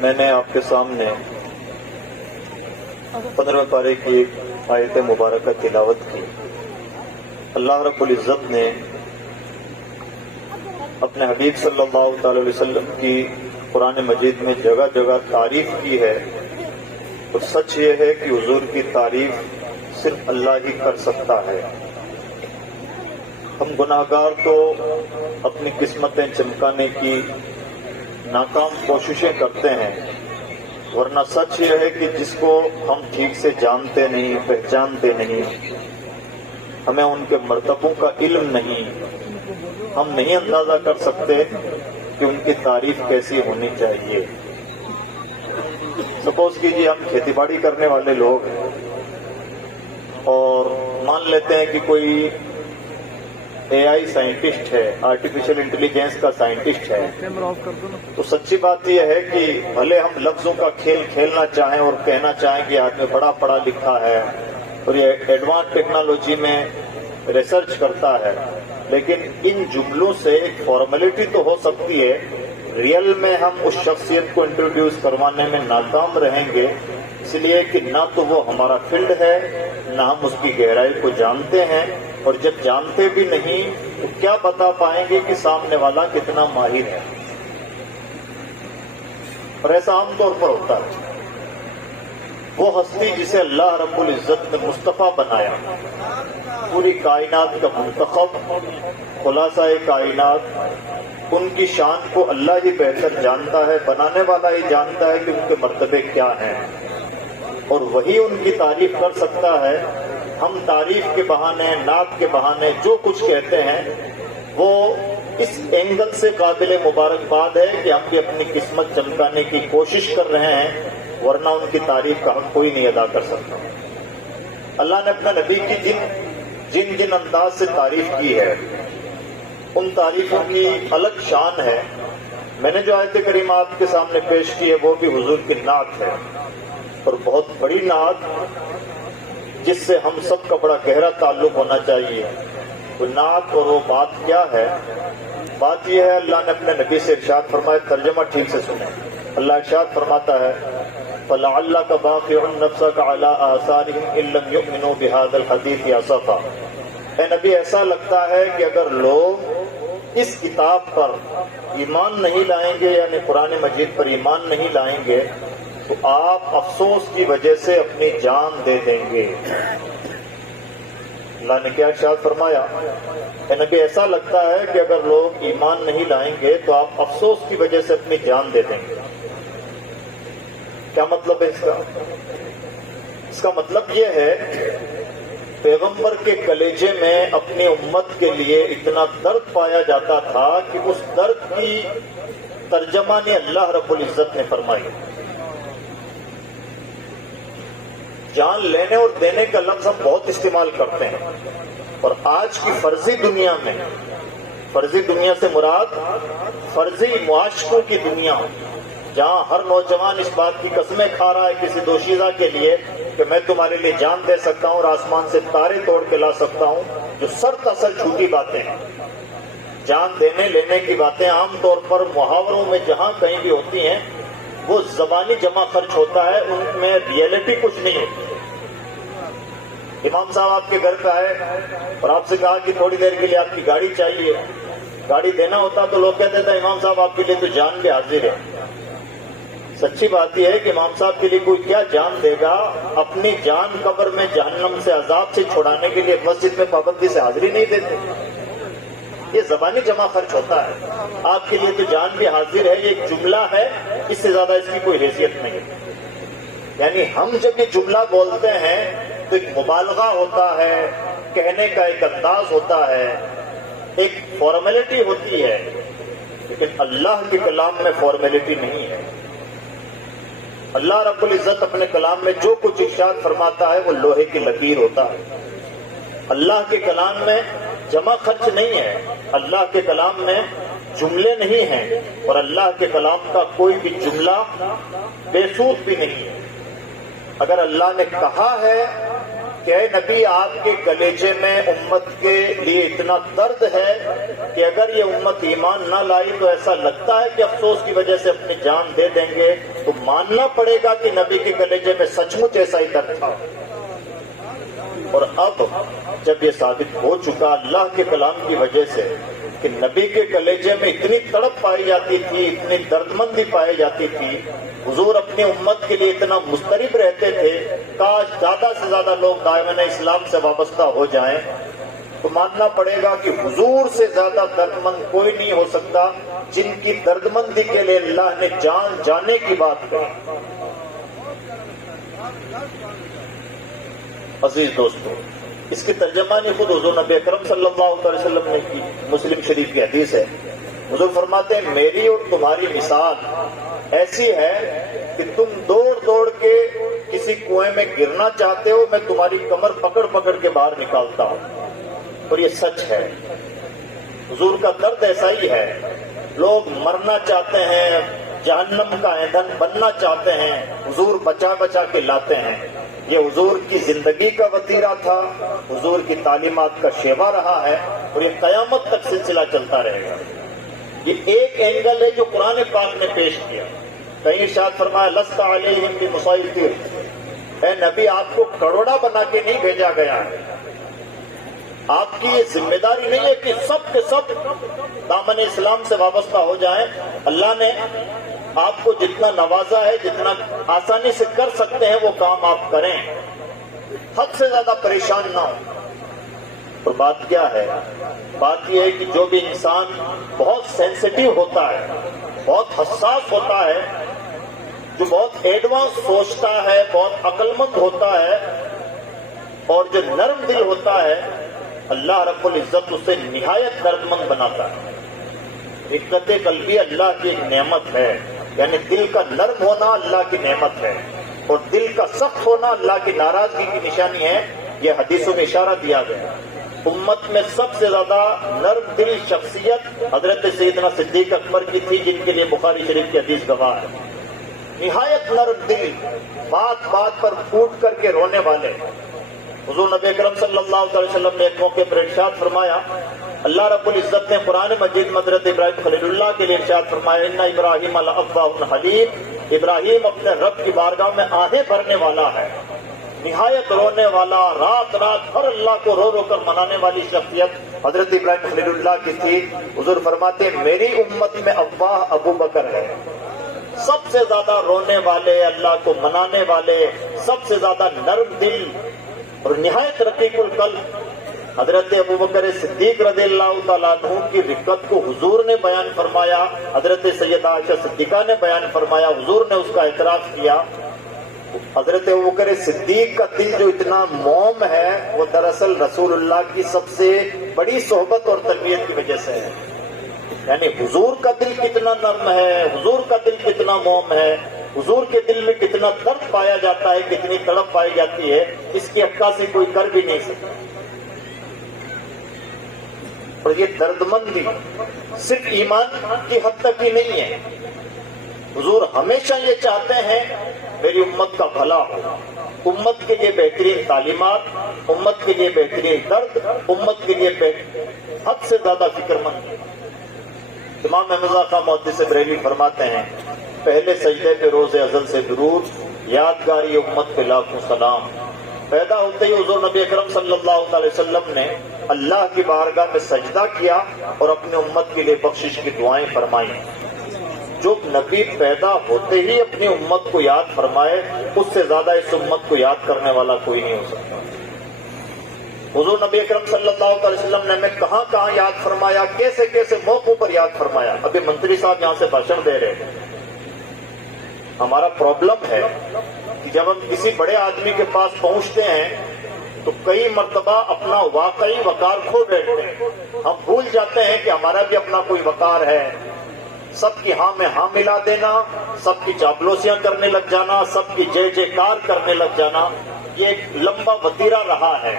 میں نے آپ کے سامنے 15 پارے کی ایک آیت مبارکہ تلاوت کی۔ اللہ رب العزت نے اپنے حبیب صلی اللہ تعالی علیہ وسلم کی قرآن مجید میں جگہ جگہ تعریف کی ہے، اور سچ یہ ہے کہ حضور کی تعریف صرف اللہ ہی کر سکتا ہے۔ ہم گناہگار تو اپنی قسمتیں چمکانے کی ناکام کوششیں کرتے ہیں، ورنہ سچ یہ ہے کہ جس کو ہم ٹھیک سے جانتے نہیں، پہچانتے نہیں، ہمیں ان کے مرتبوں کا علم نہیں، ہم نہیں اندازہ کر سکتے کہ ان کی تعریف کیسی ہونی چاہیے۔ سپوز کیجیے ہم کھیتی باڑی کرنے والے لوگ ہیں اور مان لیتے ہیں کہ کوئی اے آئی سائنٹسٹ ہے، آرٹیفیشل انٹیلیجنس کا سائنٹسٹ ہے، تو سچی بات یہ ہے کہ بھلے ہم لفظوں کا کھیل کھیلنا چاہیں اور کہنا چاہیں کہ آدمی بڑا پڑھا لکھا ہے اور یہ ایڈوانس ٹیکنالوجی میں ریسرچ کرتا ہے، لیکن ان جملوں سے ایک فارمیلٹی تو ہو سکتی ہے، ریئل میں ہم اس شخصیت کو انٹروڈیوس کروانے میں ناکام رہیں گے، اس لیے کہ نہ تو وہ ہمارا فیلڈ ہے، نہ ہم اس کی گہرائی کو جانتے ہیں، اور جب جانتے بھی نہیں تو کیا بتا پائیں گے کہ سامنے والا کتنا ماہر ہے۔ اور ایسا عام طور پر ہوتا ہے۔ وہ ہستی جسے اللہ رب العزت نے مصطفیٰ بنایا، پوری کائنات کا منتخب، خلاصہ کائنات، ان کی شان کو اللہ ہی بہتر جانتا ہے، بنانے والا ہی جانتا ہے کہ ان کے مرتبے کیا ہیں، اور وہی ان کی تعریف کر سکتا ہے۔ ہم تعریف کے بہانے، نعت کے بہانے جو کچھ کہتے ہیں وہ اس اینگل سے قابل مبارکباد ہے کہ ہم بھی اپنی قسمت چمکانے کی کوشش کر رہے ہیں، ورنہ ان کی تعریف کا حق کوئی نہیں ادا کر سکتا۔ اللہ نے اپنا نبی کی جن انداز سے تعریف کی ہے، ان تعریفوں کی الگ شان ہے۔ میں نے جو آیت کریمہ آپ کے سامنے پیش کی ہے وہ بھی حضور کی نعت ہے، اور بہت بڑی نعت جس سے ہم سب کا بڑا گہرا تعلق ہونا چاہیے۔ وہ نعت اور وہ بات کیا ہے؟ بات یہ ہے، اللہ نے اپنے نبی سے ارشاد فرمایا، ترجمہ ٹھیک سے سنیں۔ اللہ ارشاد فرماتا ہے، فَلَعَلَّكَ بَاخِعٌ نَفْسَكَ عَلَىٰ آثَارِهِمْ إِن لَّمْ يُؤْمِنُوا بِهَٰذَا الْحَدِيثِ أَسَفًا۔ اے نبی، ایسا لگتا ہے کہ اگر لوگ اس کتاب پر ایمان نہیں لائیں گے، یعنی قرآن مجید پر ایمان نہیں لائیں گے، تو آپ افسوس کی وجہ سے اپنی جان دے دیں گے۔ اللہ نے کیا ارشاد فرمایا؟ اے نبی، ایسا لگتا ہے کہ اگر لوگ ایمان نہیں لائیں گے تو آپ افسوس کی وجہ سے اپنی جان دے دیں گے۔ کیا مطلب ہے اس کا؟ اس کا مطلب یہ ہے، پیغمبر کے کلیجے میں اپنی امت کے لیے اتنا درد پایا جاتا تھا کہ اس درد کی ترجمانی اللہ رب العزت نے فرمائی۔ جان لینے اور دینے کا لفظ ہم بہت استعمال کرتے ہیں، اور آج کی فرضی دنیا میں، فرضی دنیا سے مراد فرضی معاشقوں کی دنیا، جہاں ہر نوجوان اس بات کی قسمیں کھا رہا ہے کسی دوشیزہ کے لیے کہ میں تمہارے لیے جان دے سکتا ہوں اور آسمان سے تارے توڑ کے لا سکتا ہوں، جو سر تسر جھوٹی باتیں ہیں۔ جان دینے لینے کی باتیں عام طور پر محاوروں میں جہاں کہیں بھی ہوتی ہیں وہ زبانی جمع خرچ ہوتا ہے، ان میں ریئلٹی کچھ نہیں ہوتی۔ امام صاحب آپ کے گھر پہ آئے اور آپ سے کہا کہ تھوڑی دیر کے لیے آپ کی گاڑی چاہیے، گاڑی دینا ہوتا تو لوگ کہتے تھے امام صاحب آپ کے لیے تو جان بھی حاضر ہے۔ سچی بات یہ ہے کہ امام صاحب کے لیے کوئی کیا جان دے گا؟ اپنی جان قبر میں جہنم سے عذاب سے چھڑانے کے لیے مسجد میں پابندی سے حاضری نہیں دیتے۔ یہ زبانی جمع خرچ ہوتا ہے۔ آپ کے لیے تو جان بھی حاضر ہے، یہ ایک جملہ ہے، اس سے زیادہ اس کی کوئی حیثیت نہیں ہے۔ یعنی ہم جب یہ جملہ بولتے ہیں تو ایک مبالغہ ہوتا ہے، کہنے کا ایک انداز ہوتا ہے، ایک فارمیلٹی ہوتی ہے، لیکن اللہ کے کلام میں فارمیلٹی نہیں ہے۔ اللہ رب العزت اپنے کلام میں جو کچھ ارشاد فرماتا ہے وہ لوہے کی لکیر ہوتا ہے۔ اللہ کے کلام میں جمع خرچ نہیں ہے، اللہ کے کلام میں جملے نہیں ہیں، اور اللہ کے کلام کا کوئی بھی جملہ بے سود بھی نہیں ہے۔ اگر اللہ نے کہا ہے کہ اے نبی آپ کے کلیجے میں امت کے لیے اتنا درد ہے کہ اگر یہ امت ایمان نہ لائی تو ایسا لگتا ہے کہ افسوس کی وجہ سے اپنی جان دے دیں گے، تو ماننا پڑے گا کہ نبی کے کلیجے میں سچ مچ ایسا ہی درد تھا۔ اور اب جب یہ ثابت ہو چکا اللہ کے کلام کی وجہ سے کہ نبی کے کلیجے میں اتنی تڑپ پائی جاتی تھی، اتنی دردمندی پائی جاتی تھی، حضور اپنی امت کے لیے اتنا مضطرب رہتے تھے، کاش زیادہ سے زیادہ لوگ دائمن اسلام سے وابستہ ہو جائیں، تو ماننا پڑے گا کہ حضور سے زیادہ دردمند کوئی نہیں ہو سکتا، جن کی دردمندی کے لیے اللہ نے جان جانے کی بات کہی۔ عزیز دوستو، اس کی ترجمانی خود حضور نبی اکرم صلی اللہ علیہ وسلم نے کی، مسلم شریف کی حدیث ہے۔ حضور فرماتے ہیں میری اور تمہاری مثال ایسی ہے کہ تم دوڑ دوڑ کے کسی کنویں میں گرنا چاہتے ہو، میں تمہاری کمر پکڑ پکڑ کے باہر نکالتا ہوں، اور یہ سچ ہے۔ حضور کا درد ایسا ہی ہے، لوگ مرنا چاہتے ہیں، جہنم کا ایندھن بننا چاہتے ہیں، حضور بچا بچا کے لاتے ہیں۔ یہ حضور کی زندگی کا وتیرہ تھا، حضور کی تعلیمات کا شیوا رہا ہے، اور یہ قیامت تک سلسلہ چلتا رہے گا۔ یہ ایک اینگل ہے جو قرآن پاک نے پیش کیا۔ کہیں ارشاد فرمایا لست علیہم بمسیطر، اے نبی آپ کو کروڑا بنا کے نہیں بھیجا گیا ہے، آپ کی یہ ذمہ داری نہیں ہے کہ سب کے سب دامن اسلام سے وابستہ ہو جائیں۔ اللہ نے آپ کو جتنا نوازا ہے، جتنا آسانی سے کر سکتے ہیں وہ کام آپ کریں، حد سے زیادہ پریشان نہ ہو۔ اور بات کیا ہے؟ بات یہ ہے کہ جو بھی انسان بہت سینسیٹیو ہوتا ہے، بہت حساس ہوتا ہے، جو بہت ایڈوانس سوچتا ہے، بہت عقل مند ہوتا ہے، اور جو نرم دل ہوتا ہے، اللہ رب العزت اسے نہایت درد مند بناتا ہے۔ رقت قلبی اللہ کی ایک نعمت ہے، یعنی دل کا نرم ہونا اللہ کی نعمت ہے، اور دل کا سخت ہونا اللہ کی ناراضگی کی نشانی ہے۔ یہ حدیثوں میں اشارہ دیا گیا۔ امت میں سب سے زیادہ نرم دل شخصیت حضرت سیدنا صدیق اکبر کی تھی، جن کے لیے بخاری شریف کی حدیث گواہ ہے۔ نہایت نرم دل، بات بات پر پھوٹ کر کے رونے والے۔ حضور نبی اکرم صلی اللہ علیہ وسلم نے ایک موقع پر ارشاد فرمایا، اللہ رب العزت نے قرآن مجید میں حضرت ابراہیم خلیل اللہ کے لیے ارشاد فرمایا ان ابراہیم لأوّاہ حلیم، ابراہیم اپنے رب کی بارگاہ میں آہیں بھرنے والا ہے، نہایت رونے والا، رات رات بھر اللہ کو رو رو کر منانے والی شخصیت حضرت ابراہیم خلیل اللہ کی تھی۔ حضور فرماتے ہیں میری امت میں اواہ ابو بکر ہے، سب سے زیادہ رونے والے، اللہ کو منانے والے، سب سے زیادہ نرم دل اور نہایت رقیق القلب حضرت ابو بکر صدیق رضی اللہ تعالیٰ عنہ کی رقت کو حضور نے بیان فرمایا، حضرت سیدہ عائشہ صدیقہ نے بیان فرمایا، حضور نے اس کا اعتراف کیا۔ حضرت ابو بکر صدیق کا دل جو اتنا موم ہے، وہ دراصل رسول اللہ کی سب سے بڑی صحبت اور تربیت کی وجہ سے ہے۔ یعنی حضور کا دل کتنا نرم ہے، حضور کا دل کتنا موم ہے، حضور کے دل میں کتنا درد پایا جاتا ہے، کتنی تڑپ پائی جاتی ہے، اس کی عکاسی کوئی کر بھی نہیں سکتا۔ اور یہ درد مندی صرف ایمان کی حد تک ہی نہیں ہے، حضور ہمیشہ یہ چاہتے ہیں میری امت کا بھلا ہو، امت کے لیے بہترین تعلیمات، امت کے لیے بہترین درد، امت کے لیے حد سے زیادہ فکر مند۔ امام احمد رضا خان محدث بریلوی فرماتے ہیں پہلے سجدے پہ روز ازل سے درود، یادگاری امت پہ لاکھوں سلام۔ پیدا ہوتے ہی حضور نبی اکرم صلی اللہ علیہ وسلم نے اللہ کی بارگاہ میں سجدہ کیا اور اپنے امت کے لیے بخشش کی دعائیں فرمائیں۔ جو نبی پیدا ہوتے ہی اپنی امت کو یاد فرمائے، اس سے زیادہ اس امت کو یاد کرنے والا کوئی نہیں ہو سکتا۔ حضور نبی اکرم صلی اللہ علیہ وسلم نے ہمیں کہاں کہاں یاد فرمایا، کیسے کیسے موقعوں پر یاد فرمایا۔ ابھی منتری صاحب یہاں سے بھاشن دے رہے ہیں۔ ہمارا پرابلم ہے کہ جب ہم کسی بڑے آدمی کے پاس پہنچتے ہیں تو کئی مرتبہ اپنا واقعی وقار کھو بیٹھتے ہیں، ہم بھول جاتے ہیں کہ ہمارا بھی اپنا کوئی وقار ہے۔ سب کی ہاں میں ہاں ملا دینا، سب کی چاپلوسیاں کرنے لگ جانا، سب کی جے جے کار کرنے لگ جانا، یہ ایک لمبا وتیرہ رہا ہے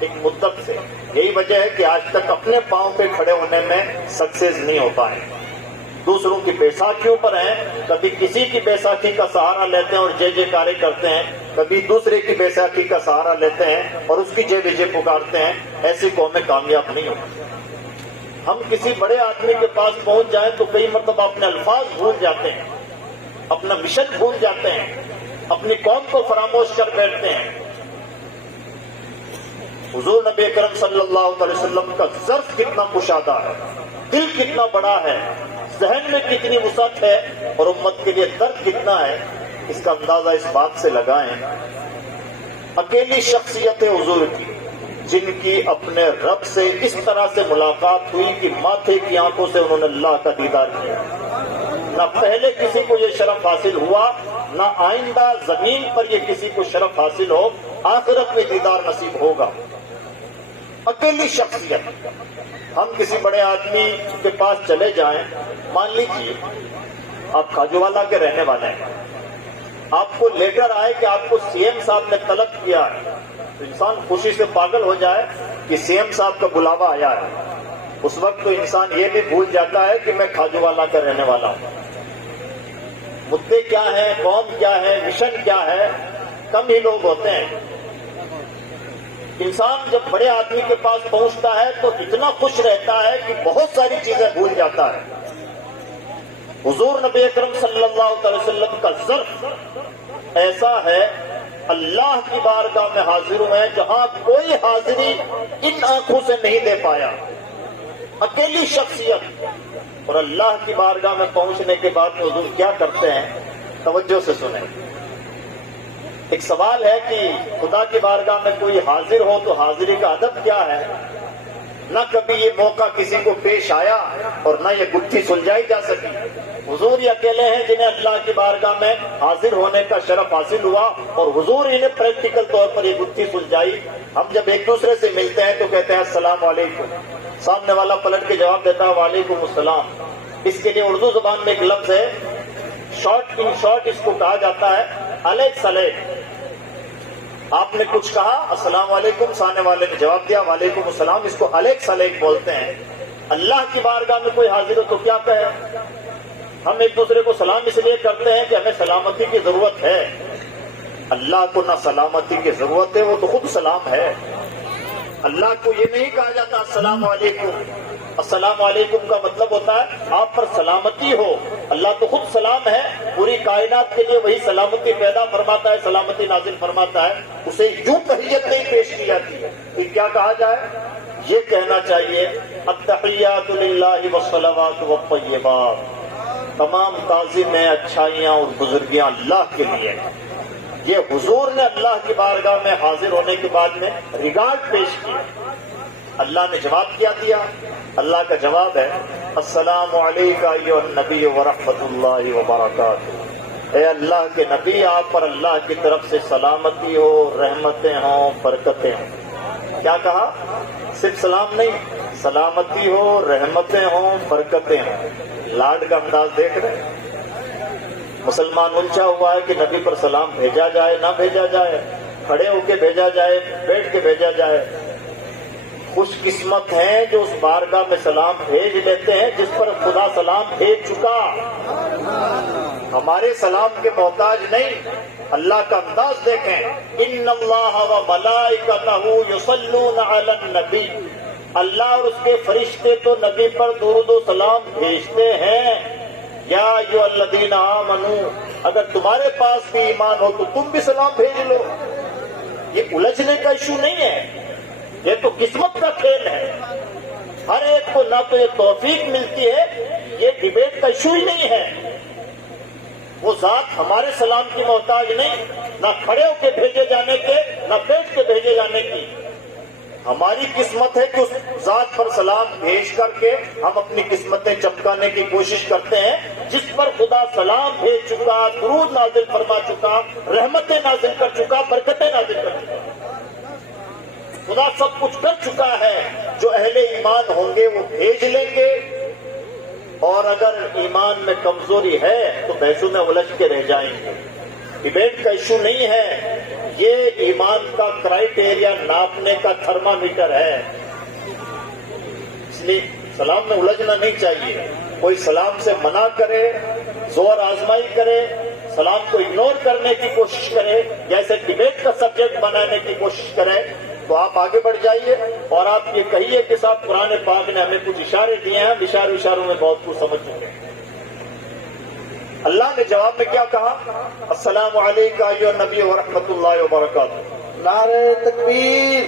ایک مدت سے۔ یہی وجہ ہے کہ آج تک اپنے پاؤں پہ کھڑے ہونے میں سکسیس نہیں ہو پائے، دوسروں کی بیساکھیوں پر ہیں، کبھی کسی کی بیساکھی کا سہارا لیتے ہیں اور جے جے کاریں کرتے ہیں، کبھی دوسرے کی بیساکھی کا سہارا لیتے ہیں اور اس کی جے وجے پکارتے ہیں، ایسی قومیں کامیاب نہیں ہوتی۔ ہم کسی بڑے آدمی کے پاس پہنچ جائیں تو کئی مرتبہ اپنے الفاظ بھول جاتے ہیں، اپنا مشن بھول جاتے ہیں، اپنی قوم کو فراموش کر بیٹھتے ہیں۔ حضور نبی اکرم صلی اللہ علیہ وسلم کا ظرف کتنا کشادہ ہے، دل کتنا بڑا ہے، ذہن میں کتنی وسعت ہے اور امت کے لیے درد کتنا ہے، اس کا اندازہ اس بات سے لگائیں۔ اکیلی شخصیت حضور کی، جن کی اپنے رب سے اس طرح سے ملاقات ہوئی کہ ماتھے کی آنکھوں سے انہوں نے اللہ کا دیدار کیا۔ نہ پہلے کسی کو یہ شرف حاصل ہوا، نہ آئندہ زمین پر یہ کسی کو شرف حاصل ہو، آخرت میں دیدار نصیب ہوگا۔ اکیلی شخصیت۔ ہم کسی بڑے آدمی کے پاس چلے جائیں، مان لیجیے آپ کھاجووالا کے رہنے والے ہیں، آپ کو لیٹر آئے کہ آپ کو سی ایم صاحب نے طلب کیا ہے، تو انسان خوشی سے پاگل ہو جائے کہ سی ایم صاحب کا بلاوا آیا ہے۔ اس وقت تو انسان یہ بھی بھول جاتا ہے کہ میں کھاجووالا کا رہنے والا ہوں۔ مدعے کیا ہے، قوم کیا ہے، مشن کیا ہے، کم ہی لوگ ہوتے ہیں۔ انسان جب بڑے آدمی کے پاس پہنچتا ہے تو اتنا خوش رہتا ہے کہ بہت ساری چیزیں بھول جاتا ہے۔ حضور نبی اکرم صلی اللہ علیہ وسلم کا ظرف ایسا ہے، اللہ کی بارگاہ میں حاضر ہوئے جہاں کوئی حاضری ان آنکھوں سے نہیں دے پایا۔ اکیلی شخصیت، اور اللہ کی بارگاہ میں پہنچنے کے بعد حضور کیا کرتے ہیں، توجہ سے سنیں۔ ایک سوال ہے کہ خدا کی بارگاہ میں کوئی حاضر ہو تو حاضری کا ادب کیا ہے؟ نہ کبھی یہ موقع کسی کو پیش آیا اور نہ یہ گتھی سلجھائی جا سکی۔ حضور ہی اکیلے ہیں جنہیں اللہ کی بارگاہ میں حاضر ہونے کا شرف حاصل ہوا، اور حضور ہی نے پریکٹیکل طور پر یہ گتھی سلجھائی۔ ہم جب ایک دوسرے سے ملتے ہیں تو کہتے ہیں السلام علیکم، سامنے والا پلٹ کے جواب دیتا ہے وعلیکم السلام۔ اس کے لیے اردو زبان میں ایک لفظ ہے، شارٹ ان شارٹ اس کو کہا جاتا ہے علیک سلیک۔ آپ نے کچھ کہا، السلام علیکم، سامنے والے نے جواب دیا وعلیکم السلام، اس کو علیک سلیک بولتے ہیں۔ اللہ کی بارگاہ میں کوئی حاضر ہو تو کیا کہے؟ ہم ایک دوسرے کو سلام اس لیے کرتے ہیں کہ ہمیں سلامتی کی ضرورت ہے۔ اللہ کو نہ سلامتی کی ضرورت ہے، وہ تو خود سلام ہے۔ اللہ کو یہ نہیں کہا جاتا السلام علیکم۔ السلام علیکم کا مطلب ہوتا ہے آپ پر سلامتی ہو۔ اللہ تو خود سلام ہے، پوری کائنات کے لیے وہی سلامتی پیدا فرماتا ہے، سلامتی نازل فرماتا ہے، اسے یوں تحیت نہیں پیش کی جاتی ہے۔ پھر کیا کہا جائے؟ یہ کہنا چاہیے التحیات للہ والصلوات والطیبات، تمام تعظیمیں، اچھائیاں اور بزرگیاں اللہ کے لیے۔ یہ حضور نے اللہ کی بارگاہ میں حاضر ہونے کے بعد میں ریگارڈ پیش کیا۔ اللہ نے جواب کیا دیا؟ اللہ کا جواب ہے السلام علیکم ایھا النبی ورحمۃ اللہ وبرکاتہ۔ اے اللہ کے نبی، آپ پر اللہ کی طرف سے سلامتی ہو، رحمتیں ہوں، برکتیں ہوں۔ کیا کہا؟ صرف سلام نہیں، سلامتی ہو، رحمتیں ہوں، برکتیں ہوں۔ لاڈ کا انداز دیکھ رہے ہیں؟ مسلمان الجھا ہوا ہے کہ نبی پر سلام بھیجا جائے نہ بھیجا جائے، کھڑے ہو کے بھیجا جائے، بیٹھ کے بھیجا جائے۔ خوش قسمت ہیں جو اس بارگاہ میں سلام بھیج لیتے ہیں جس پر خدا سلام بھیج چکا۔ ہمارے سلام کے محتاج نہیں۔ اللہ کا انداز دیکھیں، ان اللہ و ملائکتہ یصلون علی النبی، اللہ اور اس کے فرشتے تو نبی پر درود و سلام بھیجتے ہیں۔ یا ایھا الذین آمنوا، اگر تمہارے پاس بھی ایمان ہو تو تم بھی سلام بھیج لو۔ یہ الجھنے کا ایشو نہیں ہے، یہ تو قسمت کا کھیل ہے۔ ہر ایک کو نہ تو یہ توفیق ملتی ہے، یہ ڈیبیٹ کا ایشو ہی نہیں ہے۔ وہ ذات ہمارے سلام کی محتاج نہیں، نہ کھڑے ہو کے بھیجے جانے کے، نہ بیٹھ کے بھیجے جانے کی۔ ہماری قسمت ہے کہ اس ذات پر سلام بھیج کر کے ہم اپنی قسمتیں چمکانے کی کوشش کرتے ہیں جس پر خدا سلام بھیج چکا، درود نازل فرما چکا، رحمتیں نازل کر چکا، برکتیں نازل کر چکا۔ خدا سب کچھ کر چکا ہے، جو اہل ایمان ہوں گے وہ بھیج لیں گے، اور اگر ایمان میں کمزوری ہے تو بحثوں میں الجھ کے رہ جائیں گے۔ ڈیبیٹ کا ایشو نہیں ہے، یہ ایمان کا کرائیٹیریا ناپنے کا تھرمامیٹر ہے۔ اس لیے سلام میں الجھنا نہیں چاہیے۔ کوئی سلام سے منع کرے، زور آزمائی کرے، سلام کو اگنور کرنے کی کوشش کرے، جیسے ڈبیٹ کا سبجیکٹ بنانے کی کوشش کرے، تو آپ آگے بڑھ جائیے اور آپ یہ کہیے کہ صاحب قرآن پاک نے ہمیں کچھ اشارے دیے ہیں، ہم اشاروں میں بہت کچھ سمجھ چکے ہیں۔ اللہ نے جواب میں کیا کہا؟ السلام علیکم ایھا النبی ورحمۃ اللہ وبرکاتہ۔ نعرہ تکبیر۔